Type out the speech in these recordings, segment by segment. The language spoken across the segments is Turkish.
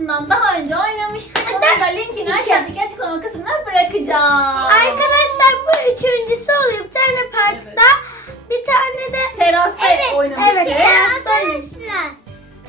videosundan daha önce oynamıştık. Onun da linkini iki. aşağıdaki açıklama kısmına bırakacağım. Arkadaşlar bu üçüncüsü oluyor. Bir tane parkta evet. bir tane de terasta evi, evet, oynamıştık. Evet, terasta arkadaşlar. Oynamıştım.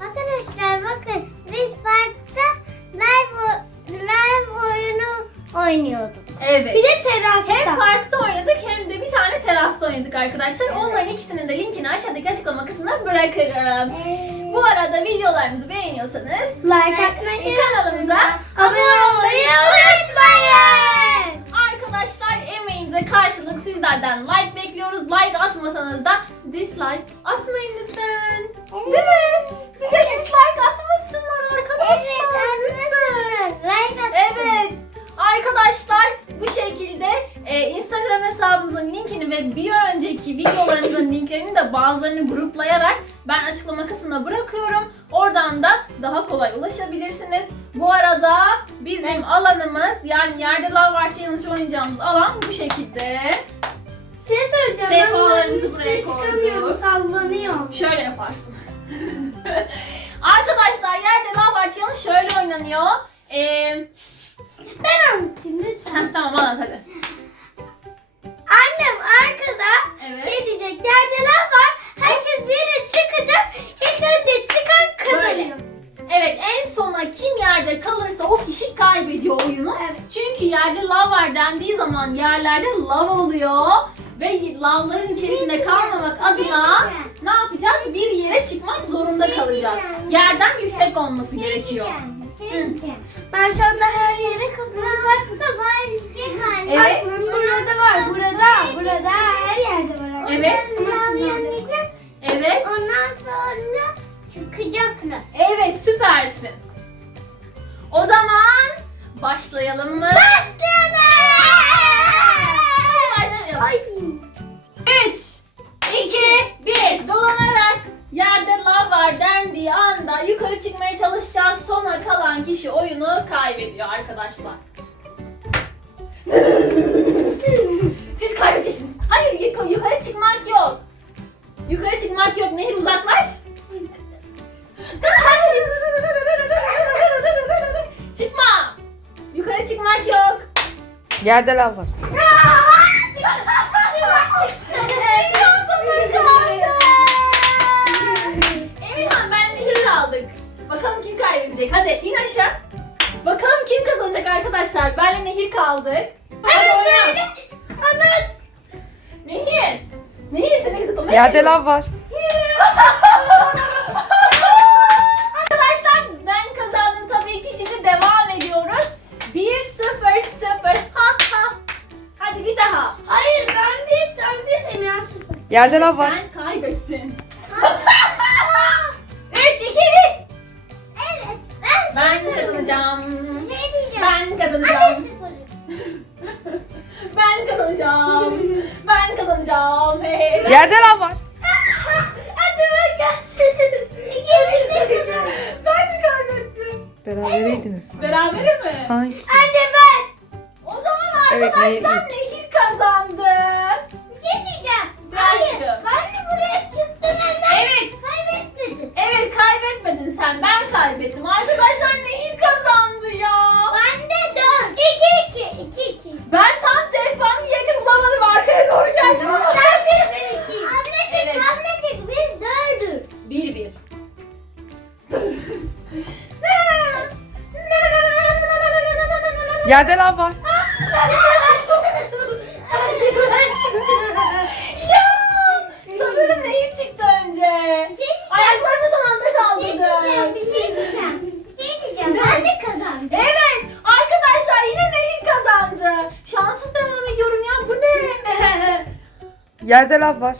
Arkadaşlar bakın biz parkta live, live oyunu oynuyorduk. Evet. Bir de terasta. Hem parkta oynadık hem de bir tane terasta oynadık arkadaşlar. Evet. Onların ikisinin de linkini aşağıdaki açıklama kısmına bırakırım. Evet. Bu arada videolarımızı beğeniyorsanız like atmayı, kanalımıza abone, olmayı abone olmayı unutmayın. Arkadaşlar emeğimize karşılık sizlerden like bekliyoruz. Like atmasanız da dislike Ben açıklama kısmına bırakıyorum. Oradan da daha kolay ulaşabilirsiniz. Bu arada bizim evet. alanımız yani yerde Love War Challenge oynayacağımız alan bu şekilde. Şey söyleyeceğim. Sehpalarımızı buraya çıkamıyor, bu sallanıyor. Şöyle yaparsın. Arkadaşlar yerde Love War Challenge şöyle oynanıyor. Ee... Ben anlatayım lütfen. tamam anlat hadi. olan yerlerde lav oluyor. Ve lavların içerisinde peki, kalmamak Peach adına peki. ne yapacağız? Bir yere çıkmak zorunda kalacağız. Yerden yüksek olması gerekiyor. Anyway. be>. Ben şu anda her yere var. Yani evet. burada kızksom… okay. var. Burada, burada. Her yerde var. Evet. Evet. Ondan sonra çıkacaklar. Evet süpersin. O zaman başlayalım mı? Başlayalım. Yerde lav var. evet, evet, Hadi in aşağı. Bakalım kim kazanacak arkadaşlar. Benle Nehir kaldı. Hadi söyle. Evet, şey Ana. Nehir. Nehir seni kazanacak. Yerde lav var. var. Yerde evet, laf var. Sen kaybettin. kaybettin. Üç, iki, bir. Ben kazanacağım. ben kazanacağım. ben <İki, Bir, gülüyor> kazanacağım. ben kazanacağım. Yerde lan var. Hadi ben gelsin. Ben mi kaybettim? Beraberiydiniz. Evet. Beraber mi? Sanki. Hadi yani ben. O zaman arkadaşlar evet, ay, nehir kazandı. Yerde lan var. var. ya, ya sanırım neyin çıktı önce? Şey Ayaklarını son anda kaldırdın. Şey şey ben de kazandım. Evet arkadaşlar yine neyin kazandı? Şanssız devam ediyorum ya bu ne? Yerde laf var.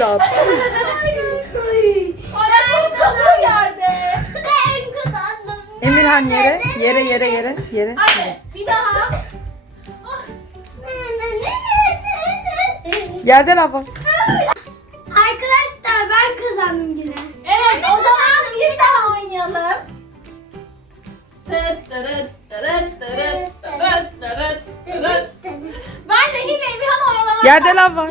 lan. yani, Emirhan yere, yere, yere, yere, yere, yere. Abi, bir daha. yerde laf Arkadaşlar ben kazandım yine. Evet, Arkadaşlar o zaman bir şeyden... daha oynayalım. Ben de yine Emirhan oynayalım. Yerde laf var.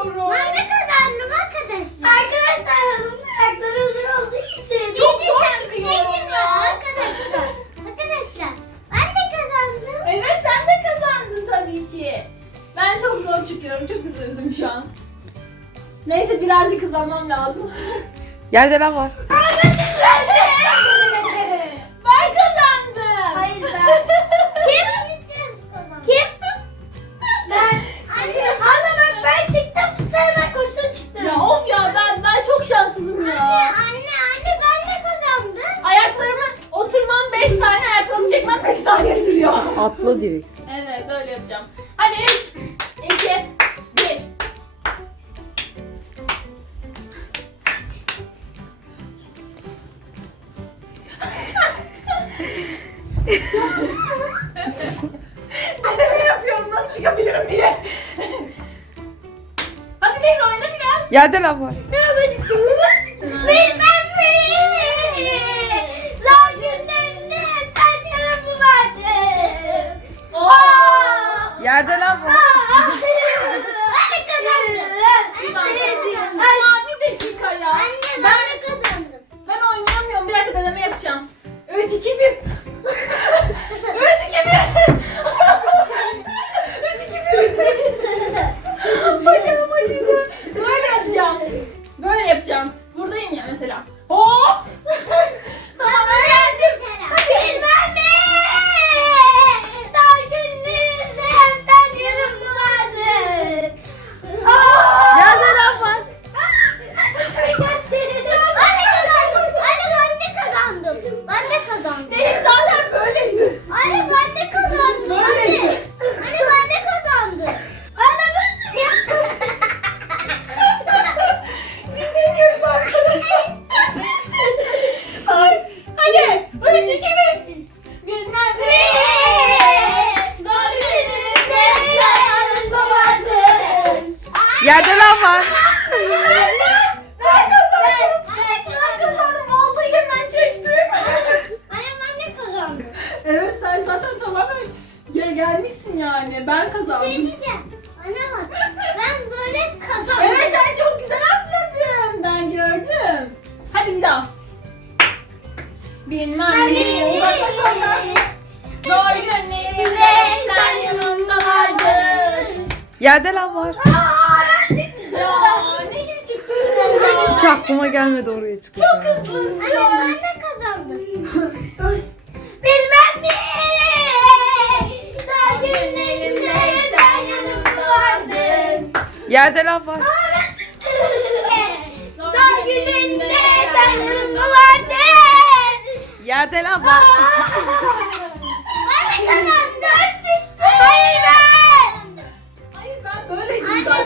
yavrum. Ben de kazandım arkadaşım. arkadaşlar. Hanım, arkadaşlar hanımın ayakları uzun olduğu için. Çok zor çıkıyor şey ya. ya. Arkadaşlar. arkadaşlar. Ben de kazandım. Evet sen de kazandın tabii ki. Ben çok zor çıkıyorum. Çok üzüldüm şu an. Neyse birazcık kazanmam lazım. Yerde ne var? diyeceksin? Evet öyle yapacağım. Hadi üç, iki, bir. ben ne yapıyorum nasıl çıkabilirim diye. Hadi Leyla oyna biraz. Yerden ama. Ya ben çıktım. Yerde lan var. Aa, ya, ne gibi çıktı? Hiç aklıma gelmedi oraya çıktı. Çok hızlısın. Anne ben de kazandım. Bilmem mi? yerde laf var. Sar gülünde sen yanımda vardı. Yerde laf var. Anne kazandı. Hayır ben.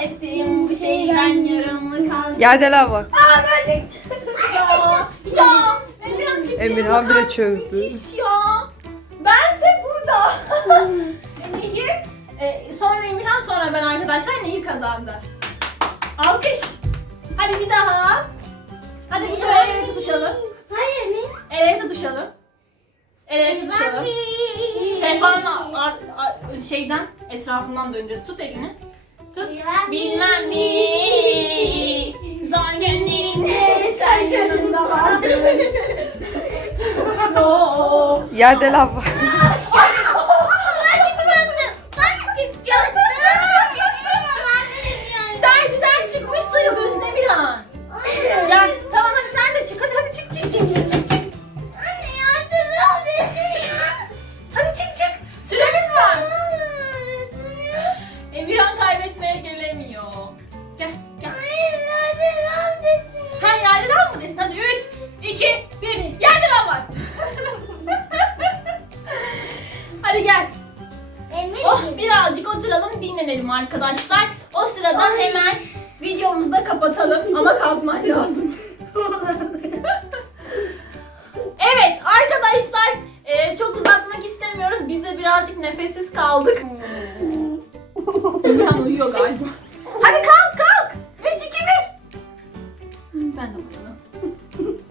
ettiğim bu Gel gel Emirhan bile çözdü. Müthiş ya. Bense burada. Nehir. e, sonra Emirhan sonra ben arkadaşlar Nehir kazandı. Alkış. Hadi bir daha. Hadi bu sefer el ele tutuşalım. Hayır ne? El ele tutuşalım. El ele tutuşalım. Sehpanla şeyden etrafından döneceğiz. Tut elini tut ya, bilmem mi? mi? Zor günlerinde sen sayım. yanımda vardın. no, Yerde no. laf var. Hadi gel. Emin oh, birazcık oturalım dinlenelim arkadaşlar. O sırada Ay. hemen videomuzu da kapatalım. Ama kalkman lazım. evet arkadaşlar e, çok uzatmak istemiyoruz. Biz de birazcık nefessiz kaldık. Ben uyuyor galiba. Hadi kalk kalk. ve 2, 1. Ben de uyuyorum.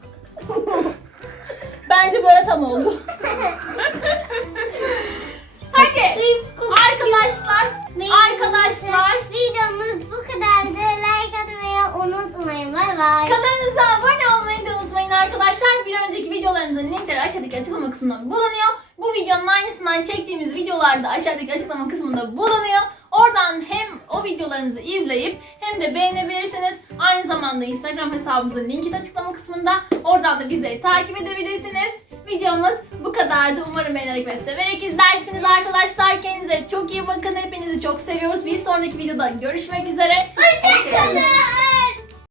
kanalından çektiğimiz videolarda aşağıdaki açıklama kısmında bulunuyor. Oradan hem o videolarımızı izleyip hem de beğenebilirsiniz. Aynı zamanda Instagram hesabımızın linki de açıklama kısmında. Oradan da bizleri takip edebilirsiniz. Videomuz bu kadardı. Umarım beğenerek ve severek izlersiniz arkadaşlar. Kendinize çok iyi bakın. Hepinizi çok seviyoruz. Bir sonraki videoda görüşmek üzere. Uyukarı. Hoşçakalın. Hoşçakalın.